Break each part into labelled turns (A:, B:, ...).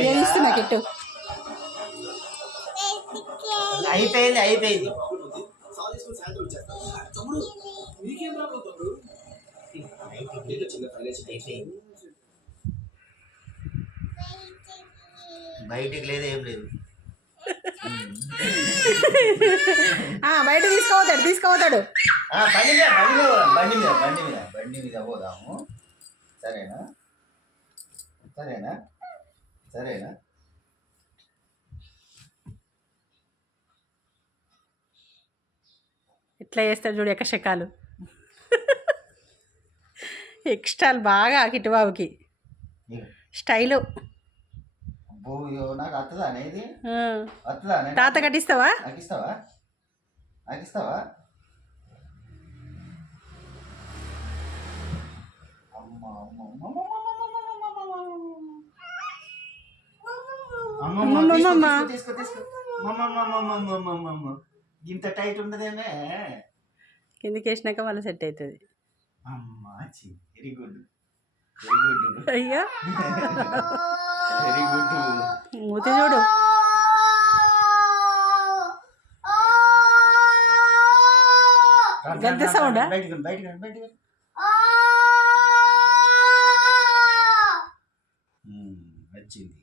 A: ఏం ఇస్తున్నా కిట్టు
B: అయిపోయింది అయిపోయింది. బయటికి లేదు ఏం లేదు.
A: ఆ, బయట తీసుకోవతాడు తీసుకోవతాడు
B: ఆ, బండి మీద బండి మీద బండి మీద బండి మీద పోదాము. సరేనా? సరేనా? సరేనా?
A: ఇట్లా చేస్తారు చూడు ఎక్కశకాలు ఎక్స్ట్రా బాగా
B: కిటుబాబుకి
A: స్టైలు.
B: అనేది
A: తాత కట్టిస్తావా?
B: అమ్మా అమ్మా అమ్మ. అమ్మ. ఇంత టైట్ ఉండదేమే.
A: కిందకి వేసినాక మళ్ళీ సెట్ అవుతుంది
B: అమ్మ వెరీ గుడ్. Very good.
A: అయ్యా.
B: Very good.
A: మూతి చూడు. గంత?
B: బయటికి బయటికి బయటికి. ఉమ్, వచ్చింది.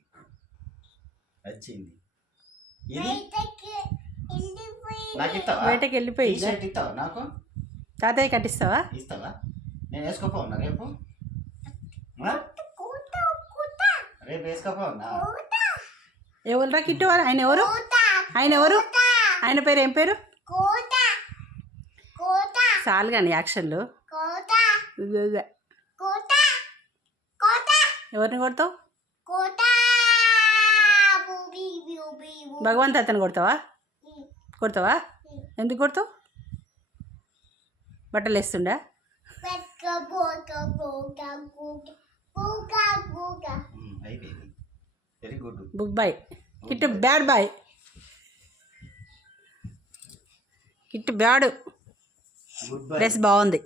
B: వచ్చింది. ఇది? నాకు ఇస్తావా?
A: బయటకు వెళ్ళిపోయి
B: టీ షర్ట్ ఇస్తావా నాకు?
A: తాతయ్య కట్టిస్తావా?
B: ఇస్తావా? నేను వేసుకోపో ఉన్నా రేపు? రేపు వేసుకోపో ఉన్నా.
A: ఎవరురా కిట్టు వారు? ఆయన ఎవరు? ఆయన ఎవరు? ఆయన పేరు ఏం పేరు? చాలు కానీ యాక్షన్లు. ఎవరిని కొడతావు? భగవంత్ అతను కొడతావా? కొడతావా? ఎందుకు కొడతావు? బట్టలు వేస్తుండా? Book boy. Kittu bad boy. Kittu bad. Dress బాగుంది.